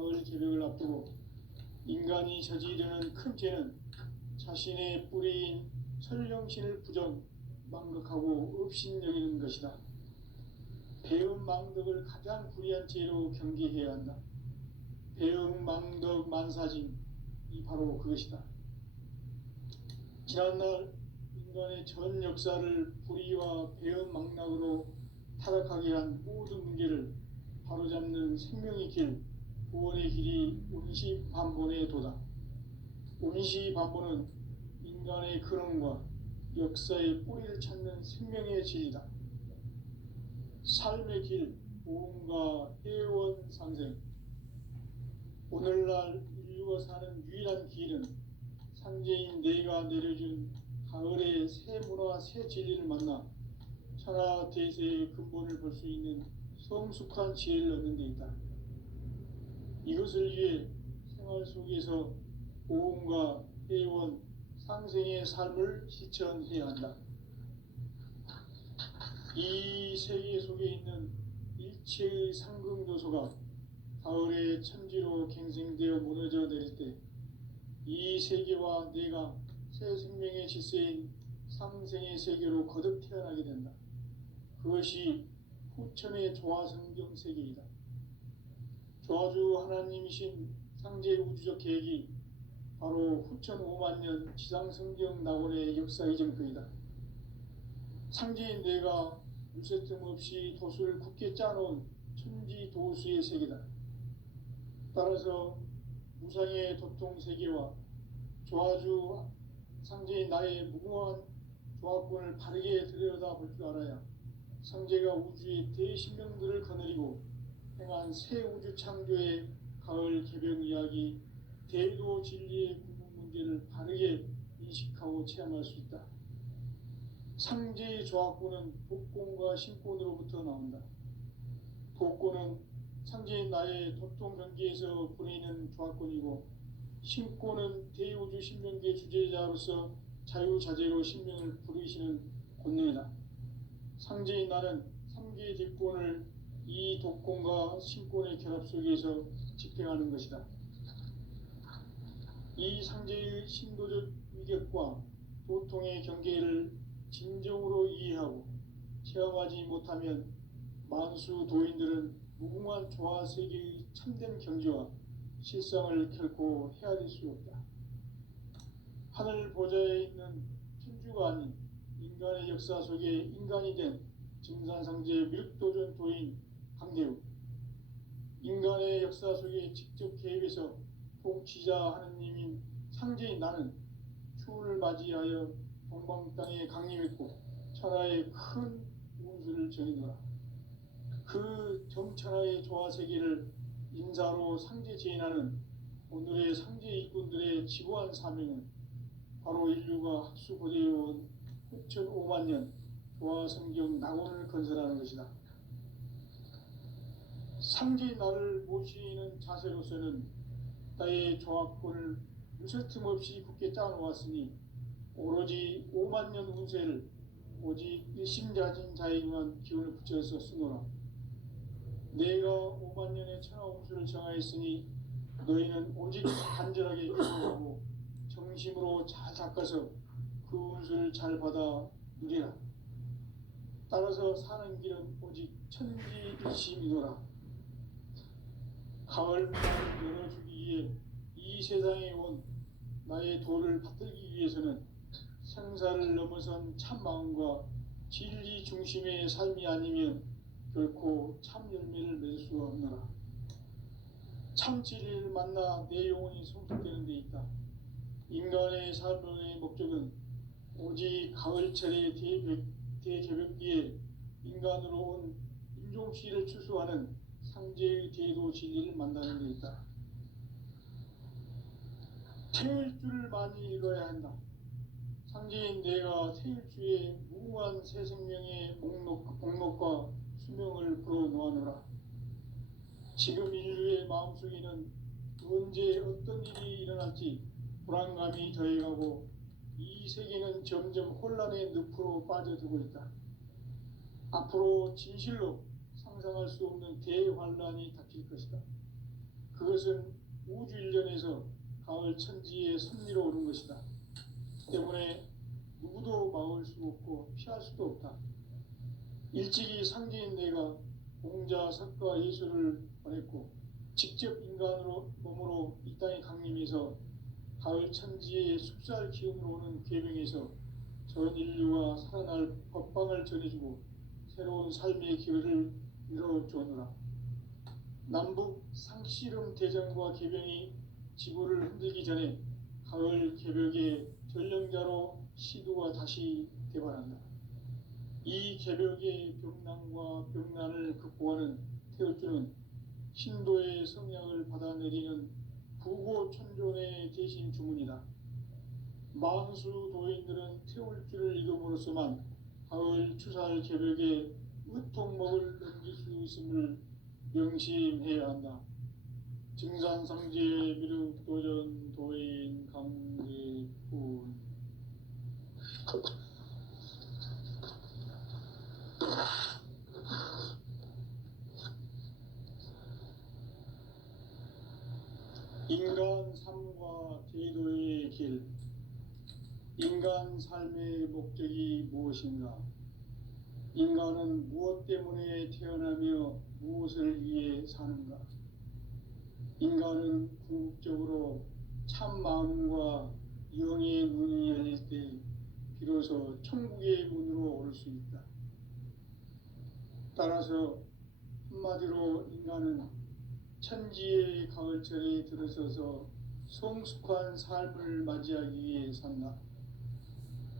가을 개벽을 앞두고 인간이 저지르는 큰 죄는 자신의 뿌리인 설령신을 망각하고 업신여기는 것이다. 배은망덕을 가장 불의한 죄로 경계해야 한다. 배은망덕 만사징이 바로 그것이다. 지난날 인간의 전 역사를 불의와 배은망락으로 타락하게 한 모든 문제를 바로잡는 생명의 길, 구원의 길이 운시반본의 도다. 운시반본은 인간의 근원과 역사의 뿌리를 찾는 생명의 진리다. 삶의 길, 보험과 회원 상생. 오늘날 인류가 사는 유일한 길은 상제인 내가 내려준 가을의 새 문화, 새 진리를 만나 천하 대세의 근본을 볼 수 있는 성숙한 지혜를 얻는 데 있다. 이것을 위해 생활 속에서 보험과 회원, 상생의 삶을 실천해야 한다. 이 세계 속에 있는 일체의 상급 요소가 가을의 천지로 갱생되어 무너져 내릴 때 이 세계와 내가 새 생명의 질서인 상생의 세계로 거듭 태어나게 된다. 그것이 후천의 조화성경 세계이다. 조화주 하나님이신 상제 우주적 계획이 바로 후천 5만 년 지상성경 낙원의 역사 이정표이다. 상제인 내가 물새틈 없이 도수를 굳게 짜놓은 천지 도수의 세계다. 따라서 무상의 도통 세계와 조화주 상제인 나의 무궁한 조화권을 바르게 들여다볼 줄 알아야 상제가 우주의 대신명들을 거느리고 행한 새 우주 창조의 가을 개벽 이야기, 대도 진리의 구분 문제를 바르게 인식하고 체험할 수 있다. 상제의 조화권은 복권과 신권으로부터 나온다. 복권은 상제인 나의 도통 경계에서 보내는 조화권이고, 신권은 대우주 신명계 주제자로서 자유자재로 신명을 부르시는 권능이다. 상제인 나는 3개의 대권을 이 독권과 신권의 결합 속에서 집행하는 것이다. 이 상제의 신도적 위격과 도통의 경계를 진정으로 이해하고 체험하지 못하면 만수 도인들은 무궁한 조화 세계의 참된 경지와 실상을 결코 헤아릴 수 없다. 하늘 보좌에 있는 천주가 아닌 인간의 역사 속에 인간이 된 증산상제 밀도전 도인 강대우, 인간의 역사 속에 직접 개입해서 통치자 하느님인 상제인 나는 추운을 맞이하여 동방 땅에 강림했고 천하의 큰 운수를 정의노라. 그 정천하의 조화세계를 인사로 상제 제인하는 오늘의 상제 일꾼들의 지고한 사명은 바로 인류가 학수고대해온 후천 5만 년 조화성경 낙원을 건설하는 것이다. 상제인 나를 모시는 자세로서는 나의 조화권을 무쇠틈 없이 굳게 짜놓았으니 오로지 5만 년 운세를 오직 일심자진 자에게만 기운을 붙여서 쓰노라. 내가 5만 년의 천하 운수를 정하였으니 너희는 오직 간절하게 기도하고 정심으로 잘 닦아서 그 운수를 잘 받아 누리라. 따라서 사는 길은 오직 천지일심이노라. 가을문을 열어주기 위해 이 세상에 온 나의 도를 받들기 위해서는 생사를 넘어선 참마음과 진리 중심의 삶이 아니면 결코 참 열매를 맺을 수가 없노라. 참 진리를 만나 내 영혼이 성숙되는 데 있다. 인간의 삶의 목적은 오직 가을철의 대개벽기에 인간으로 온 인종시를 추수하는 상제의 대도 진리를 만나는 데 있다. 태일주를 많이 읽어야 한다. 상제인 내가 태일주의 무궁한 새 생명의 목록과 수명을 불어놓아노라. 지금 인류의 마음속에는 언제 어떤 일이 일어날지 불안감이 더해가고 이 세계는 점점 혼란의 늪으로 빠져들고 있다. 앞으로 진실로 상상할 수 없는 대환란이 닥칠 것이다. 그것은 우주 일련에서 가을 천지의 섭리로 오는 것이다. 때문에 누구도 막을 수 없고 피할 수도 없다. 일찍이 상제인 내가 공자, 석가, 예수를 보냈고 직접 인간으로 몸으로 이 땅에 강림해서 가을 천지의 숲살 기운으로 오는 계명에서 전 인류가 살아날 법방을 전해주고 새로운 삶의 기회를 열어주었노라. 남북 상씨름 대전과 계병이 지구를 흔들기 전에 가을 개벽의 전령자로 시도가 다시 개발한다. 이 개벽의 병난과 병난을 극복하는 태울주는 신도의 성향을 받아내리는 부고천존의 대신 주문이다. 만수 도인들은 태울주를 이름으로서만 가을 추살 개벽의 으통목을 넘길 수 있음을 명심해야 한다. 증산상제 미륵도전 도인 강대군. 인간 삶과 제도의 길. 인간 삶의 목적이 무엇인가? 인간은 무엇 때문에 태어나며 무엇을 위해 사는가? 인간은 궁극적으로 참 마음과 영의 문이 열릴 때 비로소 천국의 문으로 올 수 있다. 따라서 한마디로 인간은 천지의 가을철에 들어서서 성숙한 삶을 맞이하기 위해 산다.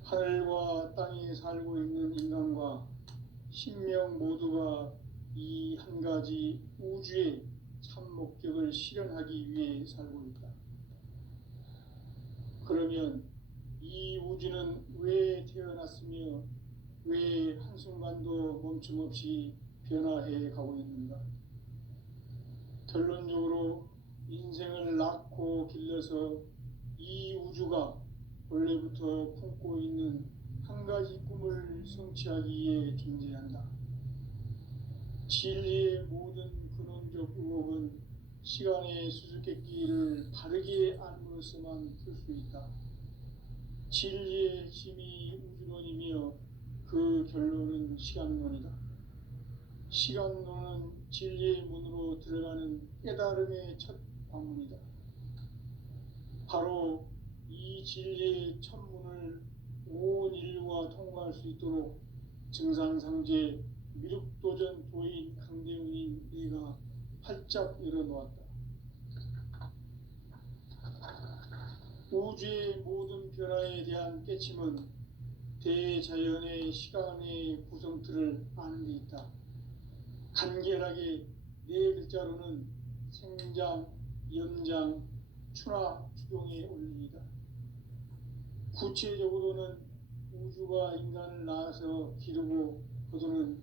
하늘과 땅에 살고 있는 인간과 신명 모두가 이 한 가지 우주의 참 목적을 실현하기 위해 살고 있다. 그러면 이 우주는 왜 태어났으며 왜 한순간도 멈춤없이 변화해 가고 있는가? 결론적으로 인생을 낳고 길러서 이 우주가 원래부터 품고 있는 한 가지 꿈을 성취하기 위해 존재한다. 진리의 모든 근원적 의혹은 시간의 수수께끼를 바르게 알므로서만 풀 수 있다. 진리의 핵심이 우주론이며 그 결론은 시간론이다. 시간론은 진리의 문으로 들어가는 깨달음의 첫 방문이다. 바로 이 진리의 첫 문을 온 인류가 통과할 수 있도록 증산상제 미륵도전 도인 강대훈인 내가 활짝 열어놓았다. 우주의 모든 변화에 대한 깨침은 대자연의 시간의 구성틀을 아는 데 있다. 간결하게 네 글자로는 생장, 연장, 추나 추동의 원리이다. 구체적으로는 우주가 인간을 낳아서 기르고 거두는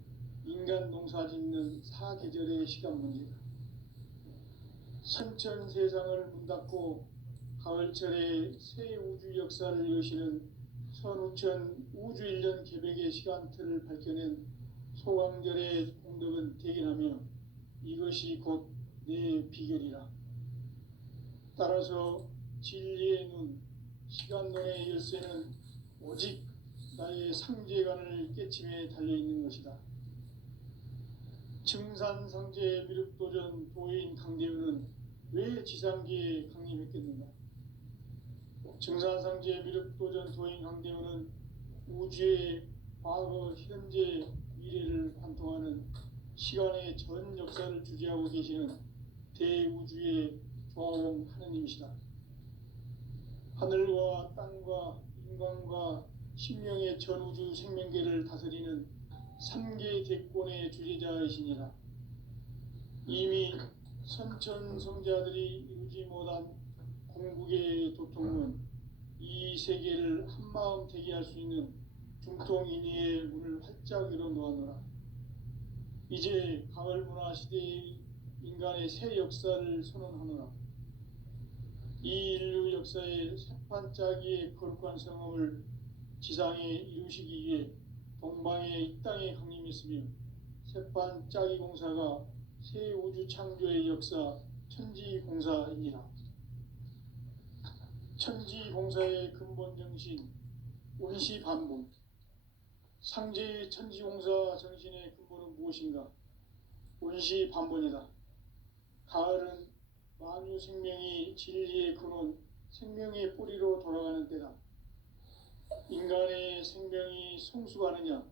인간 농사 짓는 사계절의 시간 문제다. 선천 세상을 문 닫고 가을철에 새 우주 역사를 여시는 선우천 우주일년 개벽의 시간틀을 밝혀낸 소강절의 공덕은 대견하며 이것이 곧 내 비결이라. 따라서 진리의 눈, 시간론의 열쇠는 오직 나의 상제관을 깨침에 달려있는 것이다. 증산상제 미륵도전 도인 강대훈은 왜 지상계에 강림했겠는가? 증산상제 미륵도전 도인 강대훈은 우주의 과거, 현재, 미래를 관통하는 시간의 전 역사를 주재하고 계시는 대우주의 조화원 하느님이시다. 하늘과 땅과 인간과 신명의 전우주 생명계를 다스리는 3개 대권의 주재자이시니라. 이미 선천성자들이 이루지 못한 궁극의 도통은 이 세계를 한마음 되게 할 수 있는 중통인의의 문을 활짝 열어놓았노라. 이제 가을 문화 시대의 인간의 새 역사를 선언하노라. 이 인류 역사의 새판짜기의 거룩한 성험을 지상에 이루시기 위해 동방의 이 땅에 강림했으며 새판짜기 공사가 새 우주 창조의 역사 천지봉사이니라. 천지봉사의 근본 정신 원시반본. 상제의 천지봉사 정신의 근본은 무엇인가? 원시반본이다. 가을은 만유 생명이 진리의 근원, 생명의 뿌리로 돌아가는 때다. 인간의 생명이 성숙하느냐,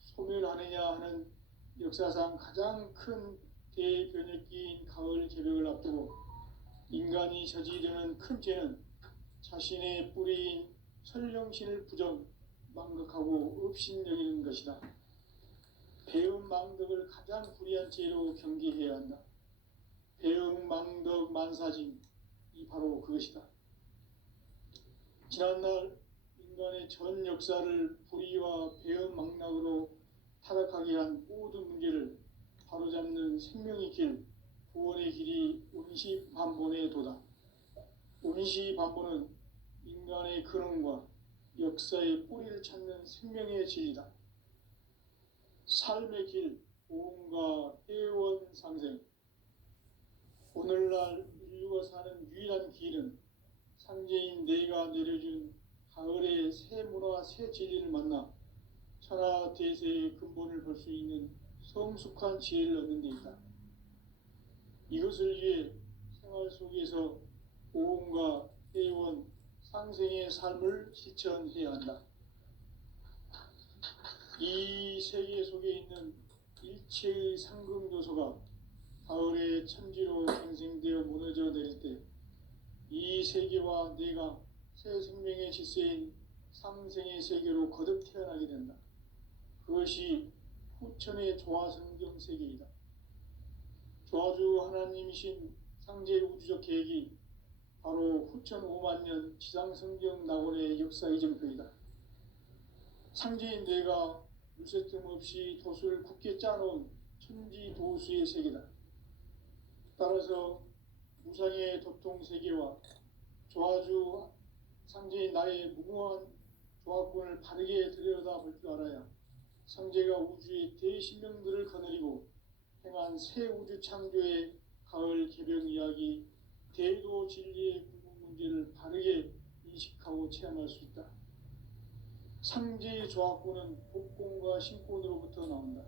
소멸하느냐 하는 역사상 가장 큰 대변혁기인 가을 개벽을 앞두고 인간이 저지르는 큰 죄는 자신의 뿌리인 설령신을 부정, 망극하고 업신여기는 것이다. 배음 망덕을 가장 불의한 죄로 경계해야 한다. 배음 망덕 만사진, 이 바로 그것이다. 지난날 인간의 전 역사를 불의와 배음 망락으로 타락하게 한 모든 문제를 바로잡는 생명의 길, 구원의 길이 원시반본의 도다. 원시반본은 인간의 근원과 역사의 뿌리를 찾는 생명의 진리다. 삶의 길, 보험과 회원 상생. 오늘날 인류가 사는 유일한 길은 상제인 내가 내려준 가을의 새 문화, 새 진리를 만나 천하 대세의 근본을 볼 수 있는 성숙한 지혜를 얻는 데 있다. 이것을 위해 생활 속에서 보험과 회원, 상생의 삶을 실천해야 한다. 이 세계 속에 있는 일체의 상금 요소가 가을의 천지로 생생되어 무너져 내릴 때 이 세계와 내가 새 생명의 질서인 상생의 세계로 거듭 태어나게 된다. 그것이 후천의 조화성경 세계이다. 조화주 하나님이신 상제 우주적 계획이 바로 후천 5만 년 지상성경 낙원의 역사 이정표이다. 상제인 내가 물새틈 없이 도수를 굳게 짜놓은 천지도수의 세계다. 따라서 무상의 도통 세계와 조화주 상제인 나의 무궁한 조화권을 바르게 들여다볼 줄 알아야 상제가 우주의 대신명들을 거느리고 행한 새 우주 창조의 가을 개벽 이야기, 대도 진리의 궁극 문제를 바르게 인식하고 체험할 수 있다. 상제의 조화권은 복권과 신권으로부터 나온다.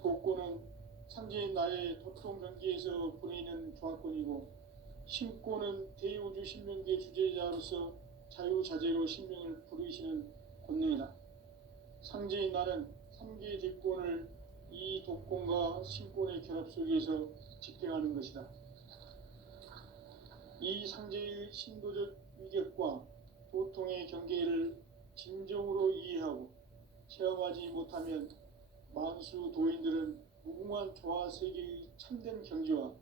복권은 상제인 나의 도통 경계에서 보내는 조화권이고, 신권은 대우주 신명계 주제자로서 자유자재로 신명을 부르시는 권능이다. 상제인 나는 3개의 대권을 이 독권과 신권의 결합 속에서 집행하는 것이다. 이 상제의 신도적 위격과 도통의 경계를 진정으로 이해하고 체험하지 못하면 만수 도인들은 무궁한 조화 세계의 참된 경지와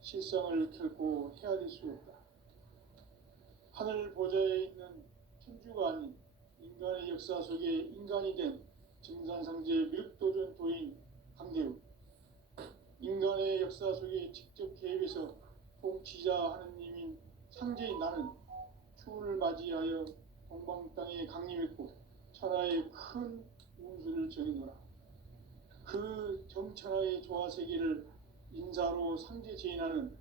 실상을 결코 헤아릴 수 없다. 하늘 보좌에 있는 천주가 아닌 인간의 역사 속에 인간이 된 증산상제 밀도전 도인 강대우, 인간의 역사 속에 직접 개입해서 통치자 하느님인 상제인 나는 추운을 맞이하여 동방 땅에 강림했고 천하의 큰 운수를 정해노라. 그 정천하의 조화 세계를 인사로 상제 제인하는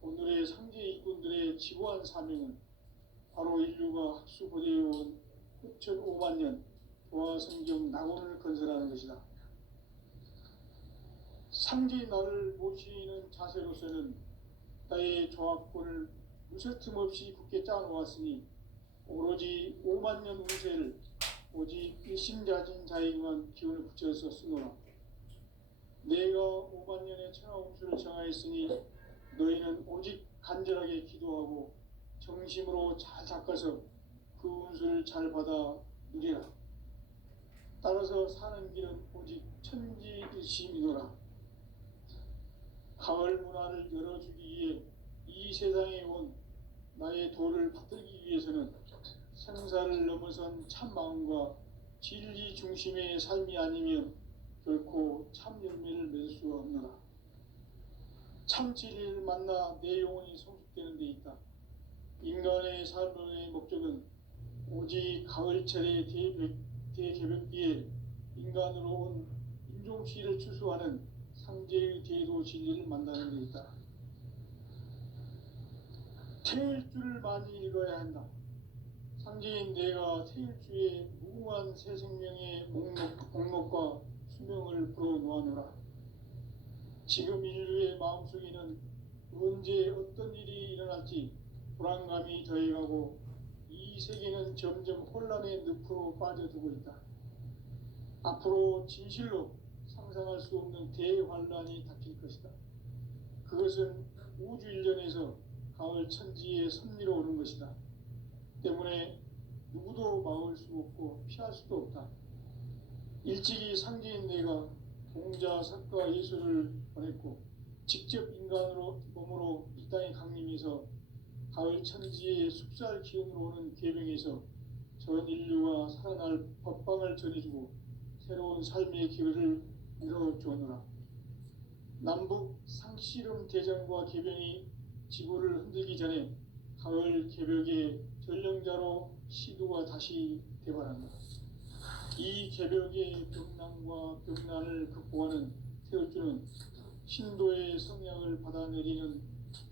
오늘의 상제 일꾼들의 지고한 사명은 바로 인류가 학수고대해온 후천 5만 년 조화 성경 낙원을 건설하는 것이다. 상제인 나를 모시는 자세로서는 나의 조화권을 무쇠틈 없이 굳게 짜놓았으니 오로지 5만 년 운세를 오직 일심자진 자에게만 기운을 붙여서 쓰노라. 내가 5만 년의 천하 운수를 정하였으니 너희는 오직 간절하게 기도하고 정심으로 잘 닦아서 그 운수를 잘 받아 누리라. 따라서 사는 길은 오직 천지일심이노라. 가을 문화를 열어주기 위해 이 세상에 온 나의 도를 받들기 위해서는 생사를 넘어선 참 마음과 진리 중심의 삶이 아니면 결코 참 열매를 맺을 수가 없노라. 참 진리를 만나 내 영혼이 성숙되는 데 있다. 인간의 삶의 목적은 오직 가을철의 대개벽기에 인간으로 온 인종시를 추수하는 상제의 대도 진리를 만나는 데 있다. 태일주를 많이 읽어야 한다. 상제인 내가 태일주의 무궁한 새 생명의 목록과 수명을 불어놓아노라. 지금 인류의 마음속에는 언제 어떤 일이 일어날지 불안감이 더해가고 이 세계는 점점 혼란의 늪으로 빠져들고 있다. 앞으로 진실로 상상할 수 없는 대환란이 닥칠 것이다. 그것은 우주 일련에서 가을 천지의 섭리로 오는 것이다. 때문에 누구도 막을 수 없고 피할 수도 없다. 일찍이 상제인 내가 공자, 석가, 예수를 보냈고 직접 인간으로 몸으로 이 땅에 강림해서 가을 천지의 숲살 기운으로 오는 계명에서 전 인류가 살아날 법방을 전해주고 새로운 삶의 기회를 열어주었노라. 남북 상씨름 대전과 개병이 지구를 흔들기 전에 가을 개벽의 전령자로 시도가 다시 대발한다. 이 개벽의 병난과 병난을 극복하는 태울주는 신도의 성향을 받아내리는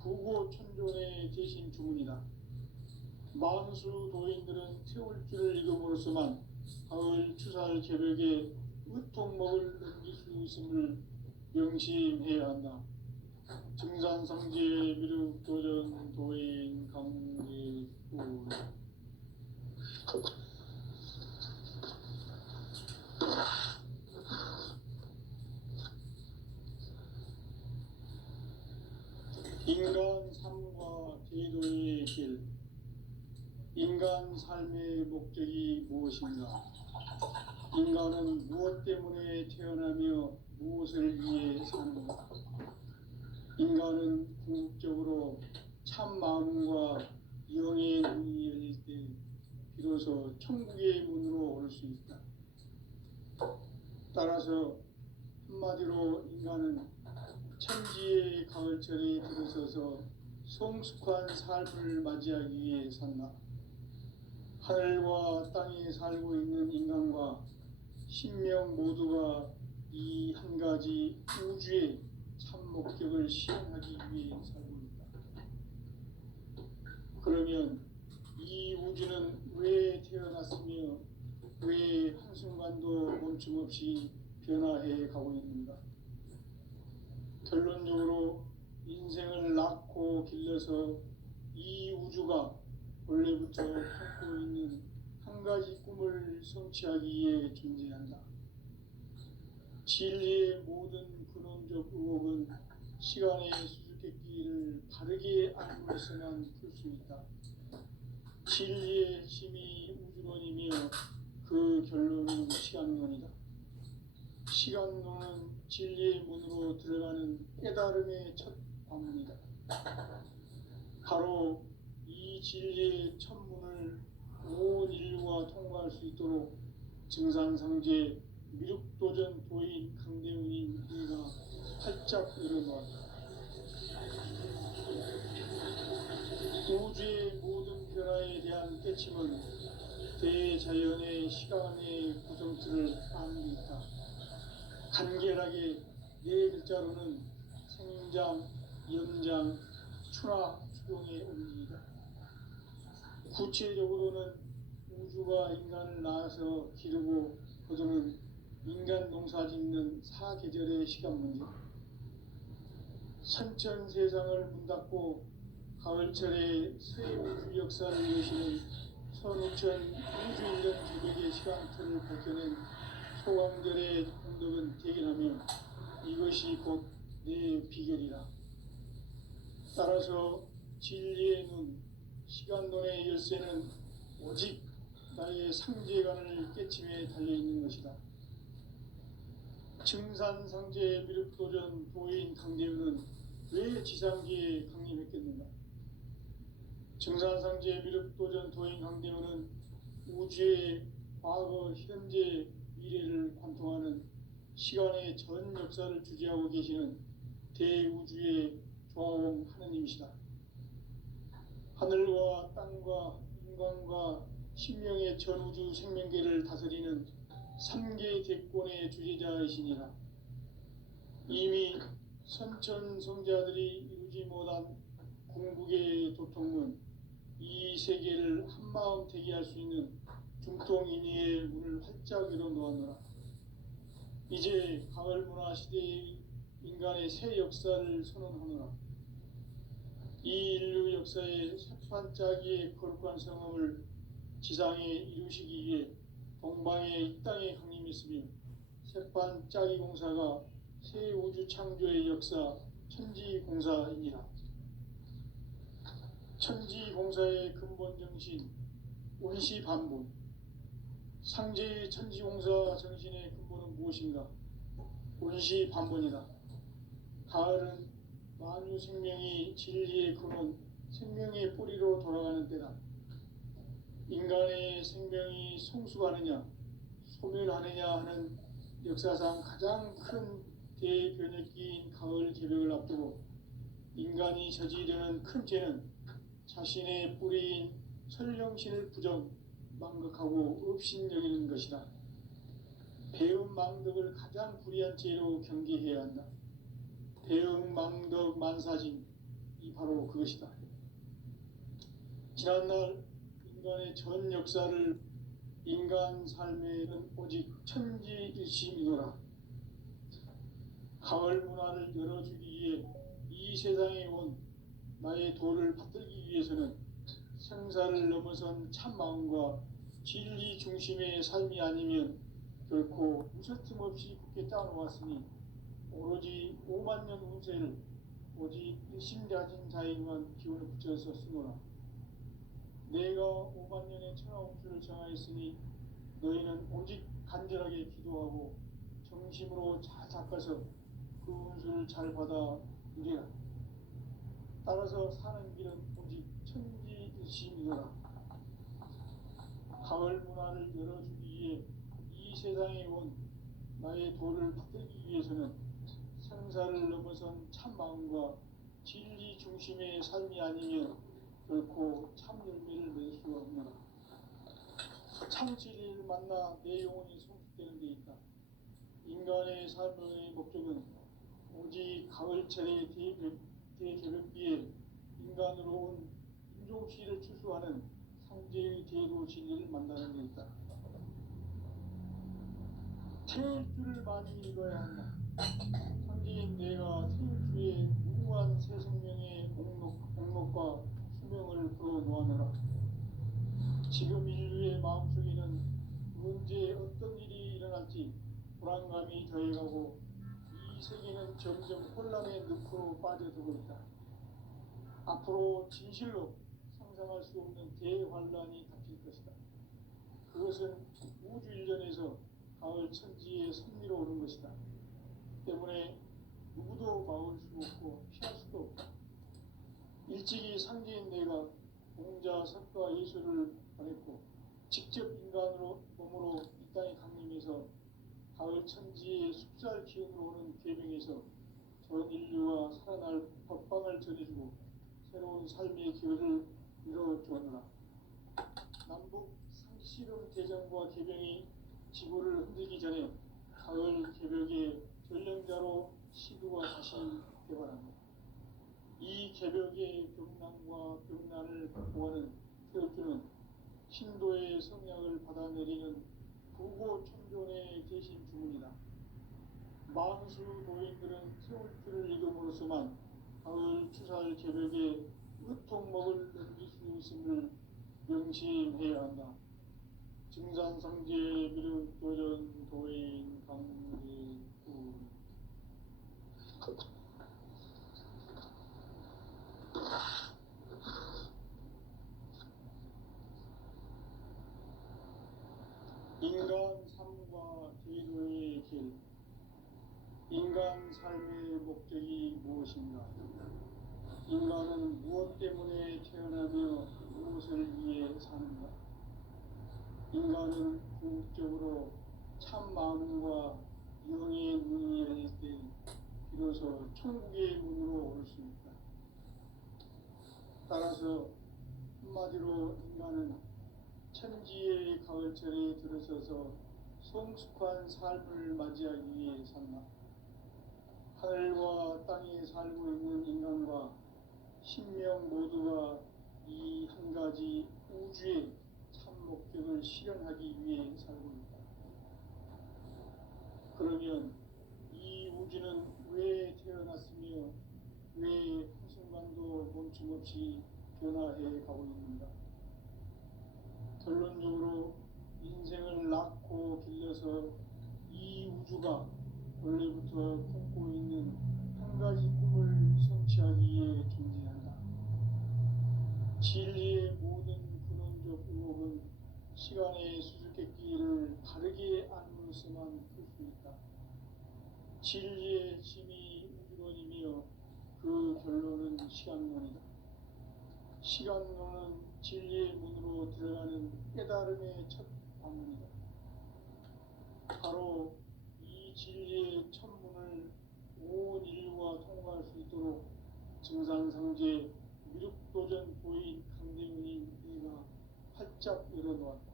부고천존의 대신 주문이다. 만수 도인들은 태울주를 읽음으로써만 가을 추살 개벽에 으통먹을 넘길 수 있음을 명심해야 한다. 증산상제 미륵도전 도인 강대구 인간 삶과 제도의 길. 인간 삶의 목적이 무엇인가? 인간은 무엇 때문에 태어나며 무엇을 위해 사는가? 인간은 궁극적으로 참 마음과 영의 문이 열릴 때 비로소 천국의 문으로 올 수 있다. 따라서 한마디로 인간은 천지의 가을철에 들어서서 성숙한 삶을 맞이하기 위해 산다. 하늘과 땅에 살고 있는 인간과 신명 모두가 이 한 가지 우주의 참 목적을 실현하기 위해 살고 있다. 그러면 이 우주는 왜 태어났으며 왜 한순간도 멈춤없이 변화해 가고 있는가? 결론적으로 인생을 낳고 길러서 이 우주가 원래부터 품고 있는 한 가지 꿈을 성취하기 위해 존재한다. 진리의 모든 근원적 의혹은 시간의 수수께끼를 바르게 알고서만 풀 수 있다. 진리의 핵심이 우주론이며 그 결론은 시간론이다. 시간론은 진리의 문으로 들어가는 깨달음의 첫 관문이다. 바로 이 진리의 첫 문을 온 인류가 통과할 수 있도록 증산상제 미륵도전 도인 강대훈인 우리가 활짝 열어놓았다. 우주의 모든 변화에 대한 깨침은 대자연의 시간의 구성틀을 아는 데 있다. 간결하게 네 글자로는 생장, 연장, 추나 추동의 원리이다. 구체적으로는 우주가 인간을 낳아서 기르고 거두는 인간 농사 짓는 사계절의 시간 문제. 선천 세상을 문 닫고 가을철에 새 우주 역사를 여시는 선우천 우주인간 기백의 시간틀을 밝혀낸 소강절의 공덕은 대견하며 이것이 곧 내 비결이라. 따라서 진리의 눈, 시간론의 열쇠는 오직 나의 상제관을 깨침에 달려있는 것이다. 증산상제 미륵도전 도인 강대훈은 왜 지상기에 강림했겠는가? 증산상제 미륵도전 도인 강대훈은 우주의 과거, 현재, 미래를 관통하는 시간의 전 역사를 주재하고 계시는 대우주의 조화원 하느님이시다. 하늘과 땅과 인간과 신명의 전우주 생명계를 다스리는 3개 대권의 주재자이시니라. 이미 선천성자들이 이루지 못한 궁극의 도통문, 이 세계를 한마음 되게 할 수 있는 중통인의의 문을 활짝 열어 놓았노라. 이제 가을 문화 시대의 인간의 새 역사를 선언하노라. 이 인류 역사의 새판짜기의 거룩한 성함을 지상에 이루시기 위해 동방의 이 땅에 강림했으며 새판짜기 공사가 새 우주 창조의 역사 천지공사이니라. 천지공사의 근본 정신 원시반본. 상제의 천지공사 정신의 근본은 무엇인가? 원시반본이다. 가을은 만유 생명이 진리의 근원, 생명의 뿌리로 돌아가는 때다. 인간의 생명이 성숙하느냐, 소멸하느냐 하는 역사상 가장 큰 대변혁기인 가을 개벽을 앞두고 인간이 저지르는 큰 죄는 자신의 뿌리인 설령신을 부정, 망각하고 업신여기는 것이다. 배음 망덕을 가장 불의한 죄로 경계해야 한다. 배음 망덕 만사진, 이 바로 그것이다. 지난날 인간의 전 역사를 인간 삶에는 오직 천지일심이노라. 가을 문화를 열어주기 위해 이 세상에 온 나의 도를 받들기 위해서는 생사를 넘어선 참마음과 진리 중심의 삶이 아니면 결코 무설틈 없이 굳게 짜놓았으니 오로지 5만 년 운세를 오직 일심가진 자에게만 기운을 붙여서 쓰노라. 내가 5만 년의 천하운수를 정하였으니 너희는 오직 간절하게 기도하고 정심으로 잘 닦아서 그 운수를 잘 받아 누리라. 따라서 사는 길은 오직 천지일심이노라. 가을 문화를 열어주기 위해 이 세상에 온 나의 도를 받들기 위해서는 생사를 넘어선 참마음과 진리 중심의 삶이 아니면 결코 참 열매를 맺을 수가 없노라. 참 진리를 만나 내 영혼이 성숙되는 데 있다. 인간의 삶의 목적은 오직 가을철의 대개벽기에 인간으로 온 인종시를 추수하는 상제의 대도 진리를 만나는 데 있다. 태일주를 많이 읽어야 한다. 상제인 내가 태일주의 무궁한 새 생명의 목록과 수명을 풀어놓아노라. 지금 인류의 마음속에는 언제 어떤 일이 일어날지 불안감이 더해가고 이 세계는 점점 혼란의 늪으로 빠져들고 있다. 앞으로 진실로 상상할 수 없는 대환란이 닥칠 것이다. 그것은 우주 일전에서 가을 천지의 섭리로 오는 것이다. 때문에 누구도 막을 수 없고 피할 수도 없다. 일찍이 상제인 내가 공자, 석가, 예수를 보냈고 직접 인간으로 몸으로 이 땅에 강림해서 가을 천지의 숲살 기운으로 오는 계명에서 전 인류와 살아날 법방을 전해주고 새로운 삶의 기회를 이뤄주었노라. 남북 상씨름 대전과 계병이 지구를 흔들기 전에 가을 개벽의 전령자로 시두가 다시 개발합니다. 이 개벽의 병난과 병난을 극복하는 태엽주는 신도의 성약을 받아내리는 부고천존의 대신 주문이다. 만수 노인들은 태울주를 읽음으로써만 가을 추살 개벽의 으통목을 넘길 수 있음을 명심해야 한다. 증산상제 미륵도전 도인 강제구. 인간 삶과 제도의 길. 인간 삶의 목적이 무엇인가? 인간은 무엇 때문에 태어나며 무엇을 위해 사는가? 인간은 궁극적으로 참 마음과 영의 문이 열릴 때 비로소 천국의 문으로 오를 수 있다. 따라서 한마디로 인간은 천지의 가을철에 들어서서 성숙한 삶을 맞이하기 위해 산다. 하늘과 땅에 살고 있는 인간과 신명 모두가 이 한 가지 우주의 참 목적을 실현하기 위해 살고 있다. 그러면 이 우주는 왜 태어났으며 왜 한순간도 멈춤없이 변화해 가고 있는가? 결론적으로 인생을 낳고 길러서 이 우주가 원래부터 품고 있는 한 가지 꿈을 성취하기 위해 존재한다. 진리의 모든 근원적 의혹은 시간의 수수께끼를 바르게 안으로서만 풀 수 있다. 진리의 힘이 우주론이며 그 결론은 시간론이다. 시간론은 진리의 문으로 들어가는 깨달음의 첫 방문이다. 바로 이 진리의 첫 문을 온 인류가 통과할 수 있도록 증산상제 미륵도전 보인 강대문인 내가 활짝 열어놓았다.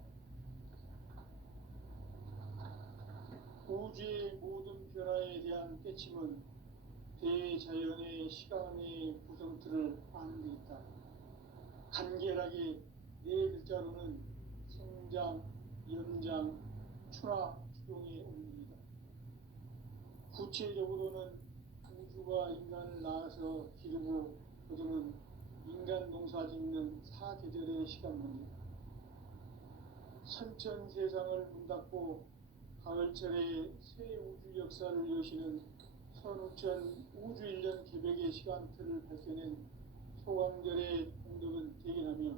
우주의 모든 변화에 대한 깨침은 대자연의 시간의 구성틀을 아는 데 있다. 간결하게 네 글자로는 생장, 연장, 추나 추동의 원리이다. 구체적으로는 우주가 인간을 낳아서 기르고 거두는 인간 농사 짓는 사계절의 시간 문제. 선천 세상을 문 닫고 가을철에 새 우주 역사를 여시는 선우천 우주 1년 개벽의 시간틀을 밝혀낸 소강절의 공덕은 대견하며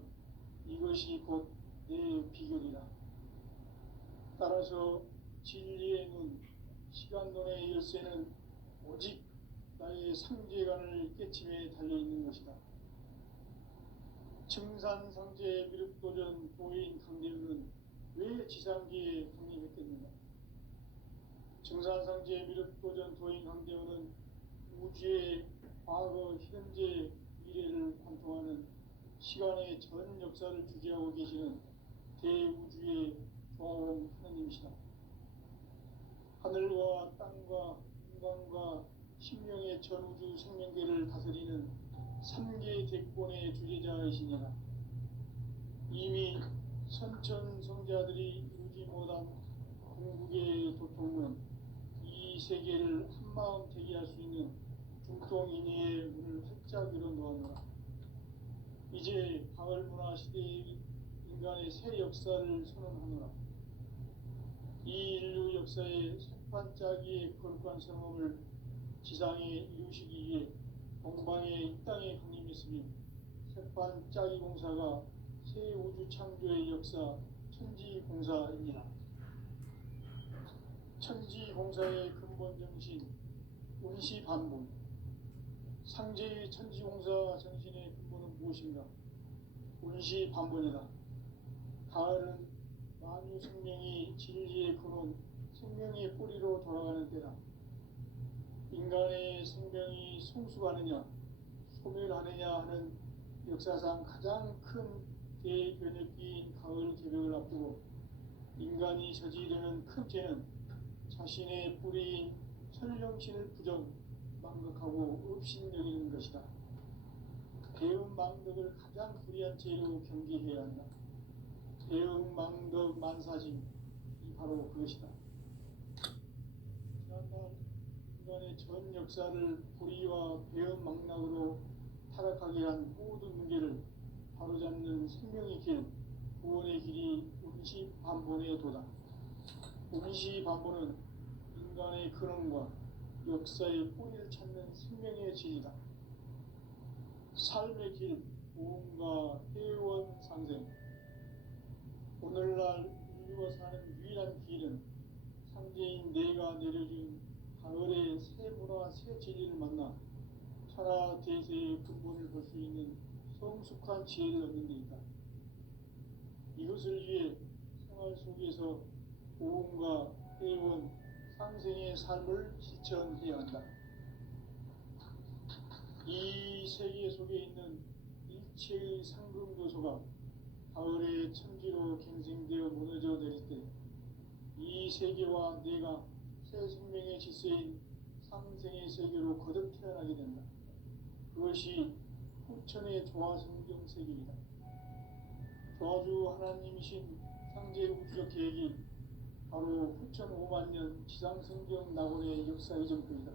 이것이 곧 내 비결이다. 따라서 진리의 눈, 시간론의 열쇠는 오직 나의 상제관을 깨침에 달려있는 것이다. 증산상제 미륵도전 보인 강대문은 왜 지상기에 강림했겠는가? 증산상제 미륵도전 도인 강대문은 우주의 과거, 현재, 미래를 관통하는 시간의 전 역사를 주재하고 계시는 대우주의 조화원 하느님이시다. 하늘과 땅과 인간과 신명의 전우주 생명계를 다스리는 3개 대권의 주제자이시니라. 이미 선천성자들이 이루지 못한 궁극의 도통은 이 세계를 한마음 되게 할 수 있는 중통인의의 문을 활짝 열어놓았노라. 이제 가을문화 시대의 인간의 새 역사를 선언하노라. 이 인류 역사의 새판짜기의 거룩한 성험을 지상에 이루시기 위해 동방의 이 땅에 강림했으며 새판짜기 공사가 새 우주 창조의 역사 천지공사입니다. 천지공사의 근본 정신 운시반본. 상제의 천지공사 정신의 근본은 무엇인가? 운시반본이다. 가을은 만유 생명이 진리의 근원, 생명의 뿌리로 돌아가는 때다. 인간의 생명이 성숙하느냐, 소멸하느냐 하는 역사상 가장 큰 대변혁기인 가을 개벽을 앞두고 인간이 저지르는 큰 죄는 자신의 뿌리인 천령신을 부정, 망극하고 업신여기는 것이다. 대응망덕을 가장 불의한 죄로 경계해야 한다. 대응망덕 만사짐이 바로 그것이다. 지난날 인간의 전 역사를 불의와 배은망락으로 타락하게 한 모든 문제를 바로잡는 생명의 길, 구원의 길이 운시반본의 도다. 운시반본은 인간의 근원과 역사의 뿌리를 찾는 생명의 질이다. 삶의 길, 보험과 회원 상생. 오늘날 인류가 사는 유일한 길은 상제인 내가 내려준 가을의 새 문화, 새 진리를 만나 천하 대세의 근본을 볼 수 있는 성숙한 지혜를 얻는 데 있다. 이것을 위해 생활 속에서 보험과 회원, 상생의 삶을 실천해야 한다. 이 세계 속에 있는 일체의 상금도소가 가을의 천지로 갱생되어 무너져 내릴 때 이 세계와 내가 새 생명의 질서인 상생의 세계로 거듭 태어나게 된다. 그것이 후천의 조화성경 세계이다. 조화주 하나님이신 상제 우주적 계획이 바로 후천 5만 년 지상성경 낙원의 역사 이전부이다.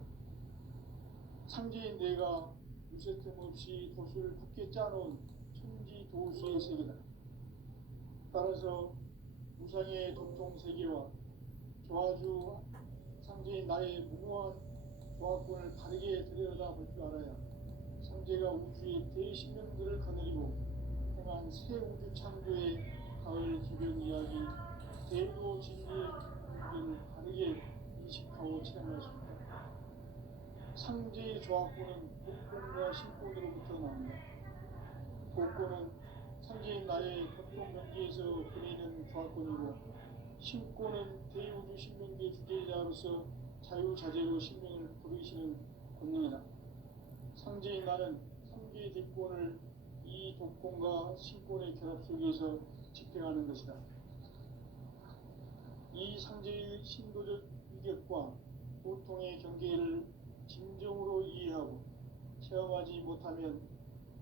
상제인 내가 무쇠틈 없이 도수를 굳게 짜놓은 천지 도수의 세계다. 따라서 무상의 도통 세계와 조화주 상제인 나의 무모한 조화권을 바르게 들여다볼 줄 알아야 상제가 우주의 대신명들을 거느리고 행한 새 우주 창조의 가을 기변 이야기 대도 진리의 문제를 바르게 인식하고 체험할 수 있다. 상제의 조화권은 복권과 신권으로부터 나온다. 복권은 상제인 나의 고통 경계에서 보내는 조화권이고, 신권은 대우주 신명계 주제자로서 자유자재로 신명을 부르시는 권능이다. 상제인 나는 3개의 대권을 이 독권과 신권의 결합 속에서 집행하는 것이다. 이 상제의 신도적 위격과 고통의 경계를 진정으로 이해하고 체험하지 못하면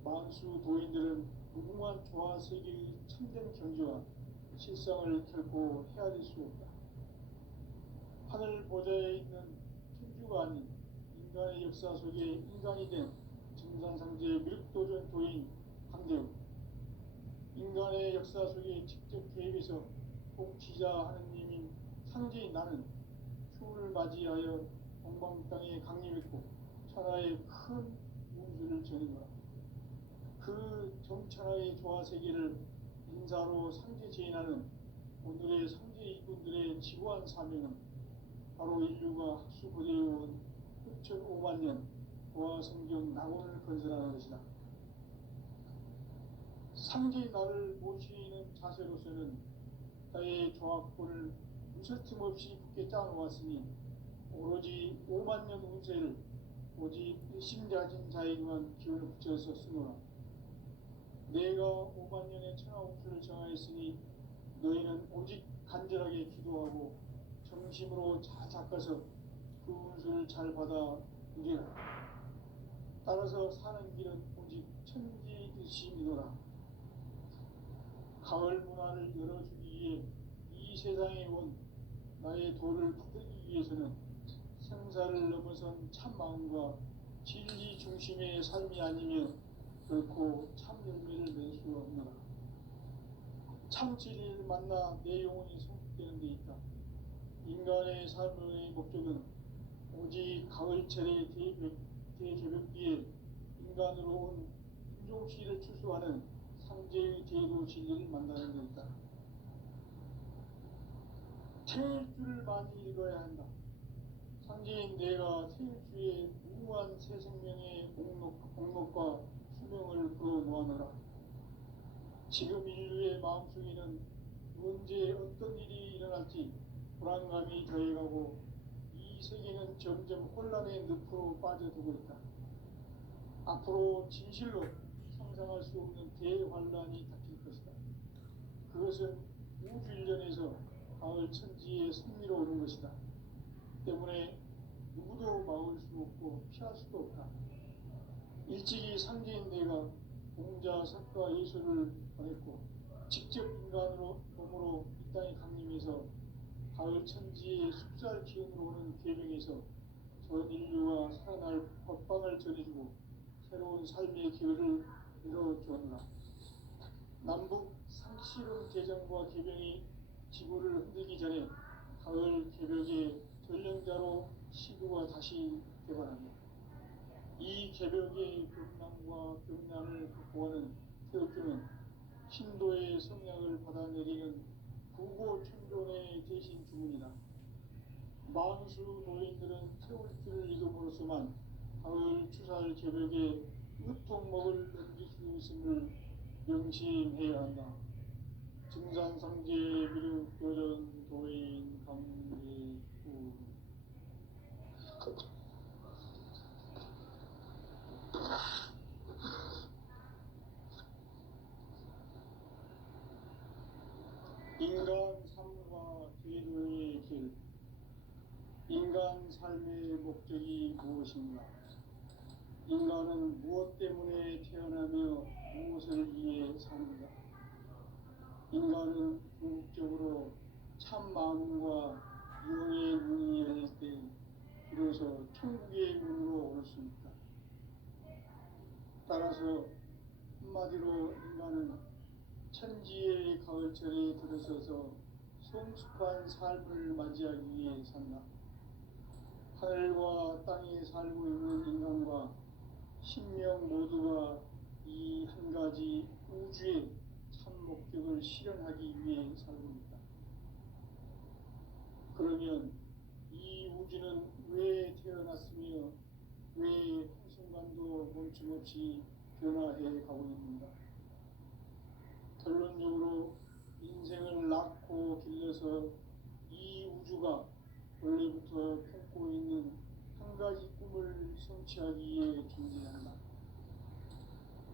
만수 도인들은 무궁한 조화 세계의 참된 경지와 실상을 결코 헤아릴 수 없다. 하늘 보좌에 있는 천주가 아닌 인간의 역사 속에 인간이 된 증산상제의 미륵도전 도인 강대우, 인간의 역사 속에 직접 개입해서 통치자 하느님인 상제인 나는 추운을 맞이하여 동방 땅에 강림했고 천하의 큰 운수를 전한 거라. 그 정천하의 조화 세계를 인사로 상제 제인하는 오늘의 상제 이군들의 지구한 사명은 바로 인류가 학수고대해온 후천 5만 년 조화 성경 낙원을 건설하는 것이다. 상제인 나를 모시는 자세로서는 나의 조화권을 무쇠틈 없이 굳게 짜놓았으니 오로지 5만 년 운세를 오직 일심자진 자에게만 기운을 붙여서 쓰노라. 내가 5만 년의 천하 운수를 정하였으니 너희는 오직 간절하게 기도하고 정심으로 잘 닦아서 그 운수를 잘 받아 누리라. 따라서 사는 길은 오직 천지 뜻이니노라. 가을 문화를 열어주기 위해 이 세상에 온 나의 도를 붙들기 위해서는 생사를 넘어선 참 마음과 진리 중심의 삶이 아니면 결코 참 열매를 낼 수 없노라. 참 진리를 만나 내 영혼이 성숙되는 데 있다. 인간의 삶의 목적은 오직 가을철의 대개벽기에 인간으로 온 인종시를 추수하는 상제의 대도 진리를 만나는 데 있다. 태일주를 많이 읽어야 한다. 상제인 내가 태일주의 무궁한 새 생명의 공록과 수명을 불어모아노라. 지금 인류의 마음속에는 언제 어떤 일이 일어날지 불안감이 더해가고 이 세계는 점점 혼란의 늪으로 빠져들고 있다. 앞으로 진실로 상상할 수 없는 대환란이 닥칠 것이다. 그것은 우주 일련에서 가을 천지의 승리로 오는 것이다. 때문에 누구도 막을 수 없고 피할 수도 없다. 일찍이 상제인 내가 공자, 석가, 예수를 보냈고 직접 인간으로 몸으로 이 땅에 강림해서 가을 천지의 숲살 기운으로 오는 계명에서 전 인류가 살아날 법방을 전해주고 새로운 삶의 기회를 열어주었노라. 남북 상실은 개정과 개병이 지구를 흔들기 전에 가을 개벽의 전령자로 시구가 다시 개발한다. 이 개벽의 극난과 극난을 극복하는 태극주는 신도의 성량을 받아내리는 구고천존의 대신 주문이다. 만수 도인들은 태울 줄을 읽음으로써만 가을 추살 개벽에 으통먹을 넘길 수 있음을 명심해야 한다. 증산상제 미륵도전 도인 강대구. 인간 삶과 대도의 길. 인간 삶의 목적이 무엇인가? 인간은 무엇 때문에 태어나며 무엇을 위해 사는가? 인간은 궁극적으로 참 마음과 영의 문이 열릴 때 비로소 천국의 문으로 오를 수 있다. 따라서 한마디로 인간은 천지의 가을철에 들어서서 성숙한 삶을 맞이하기 위해 산다. 하늘과 땅에 살고 있는 인간과 신명 모두가 이 한 가지 우주의 참 목적을 실현하기 위해 살고 있다. 그러면 이 우주는 왜 태어났으며 왜 한순간도 멈춤없이 변화해 가고 있는가? 결론적으로 인생을 낳고 길러서 이 우주가 원래부터 품고 있는 한 가지 꿈을 성취하기 위해 존재한다.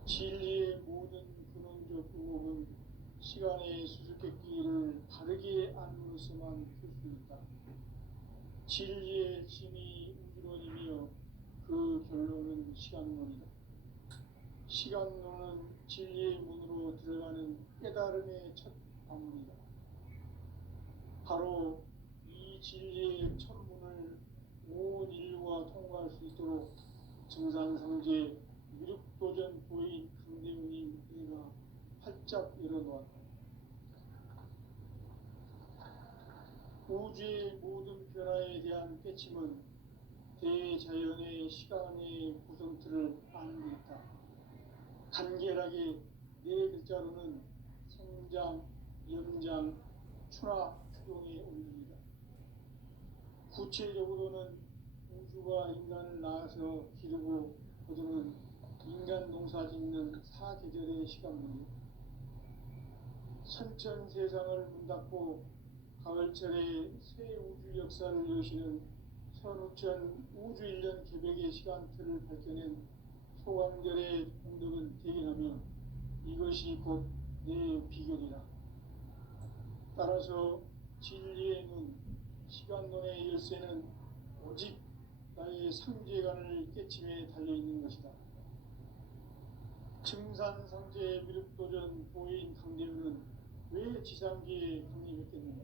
진리의 모든 근원적 의목은 시간의 수수께끼를 바르게 안으로서만 풀 수 있다. 진리의 진이 우주론이며 그 결론은 시간론이다. 시간론은 진리의 문으로 들어가는 깨달음의 첫 방문이다. 바로 이 진리의 첫 문을 온 인류가 통과할 수 있도록 증산성제 미륵도전 보인 강대우님 내가 활짝 열어놓았다. 우주의 모든 변화에 대한 깨침은 대자연의 시간의 구성틀을 아는 데 있다. 간결하게 네 글자로는 생장, 연장, 추나 추동의 원리이다. 구체적으로는 우주가 인간을 낳아서 기르고 거두는 인간 농사 짓는 사계절의 시간문이다. 선천 세상을 문 닫고 가을철에 새 우주 역사를 여시는 선우천 우주 1년 개백의 시간틀을 밝혀낸 소강절의 공덕은 대견하며 이것이 곧 내 비결이라. 따라서 진리의 눈, 시간론의 열쇠는 오직 나의 상제관을 깨침에 달려있는 것이다. 증산상제 미륵도전 보인 강대우는 왜 지상계에 강림했겠는가?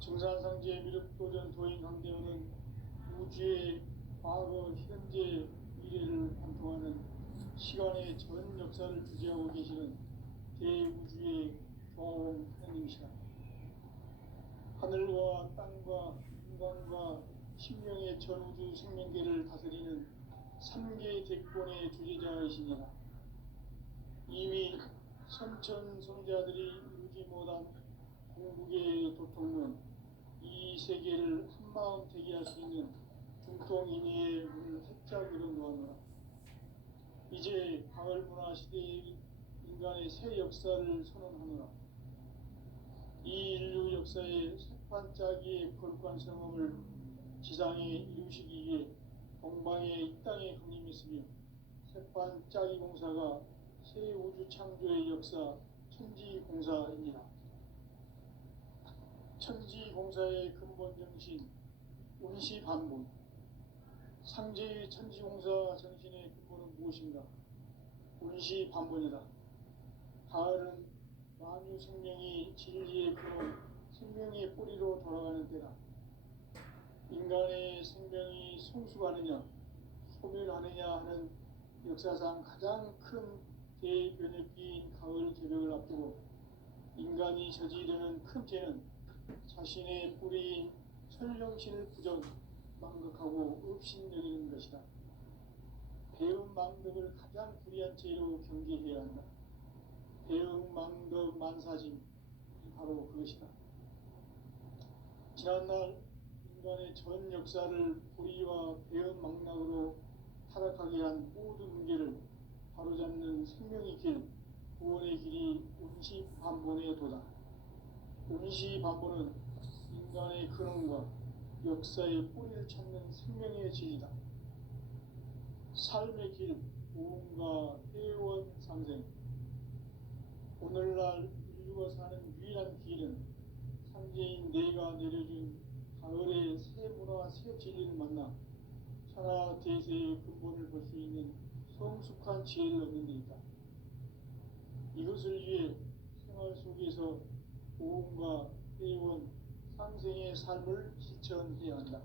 증산상제 미륵도전 도인 강대우는 우주의 과거, 현재, 미래를 관통하는 시간의 전 역사를 주재하고 계시는 대우주의 교황 하나님이시다. 하늘과 땅과 인간과 신명의 전우주 생명계를 다스리는 3개 대권의 주재자이시니라. 이미 선천성자들이 이루지 못한 궁극의 도통문, 이 세계를 한마음 되게 할 수 있는 중통인의의 문을 활짝 열어놓았노라. 이제 가을 문화 시대의 인간의 새 역사를 선언하노라. 이 인류 역사의 새반짝이의 거룩한 성험을 지상에 이루시기 위해 동방의 이 땅에 강림했으며 새반짝이 공사가 새 우주 창조의 역사 천지공사입니다. 천지공사의 근본 정신 운시반본. 상제의 천지공사 정신의 근본은 무엇인가? 운시반본이다. 가을은 만유 생명이 진리의 근원, 생명의 뿌리로 돌아가는 때다. 인간의 생명이 성숙하느냐, 소멸하느냐 하는 역사상 가장 큰 대변혁기인 가을 개벽을 앞두고 인간이 저지르는 큰 죄는 자신의 뿌리인 설령신을 부정, 망극하고 업신여기는 것이다. 배움 망덕을 가장 불의한 죄로 경계해야 한다. 배움 망덕 만사짐, 바로 그것이다. 지난날 인간의 전 역사를 불의와 배움 망락으로 타락하게 한 모든 문제를 바로잡는 생명의 길, 구원의 길이 운시반본의 도다. 운시반본은 인간의 근원과 역사의 뿌리를 찾는 생명의 진리다. 삶의 길, 무언가 회원 상생. 오늘날 인류가 사는 유일한 길은 상제인 내가 내려준 가을의 새 문화, 새 진리를 만나 천하 대세의 근본을 볼 수 있는 성숙한 지혜를 얻는 데 있다. 이것을 위해 생활 속에서 보험과 회원, 상생의 삶을 실천해야 한다.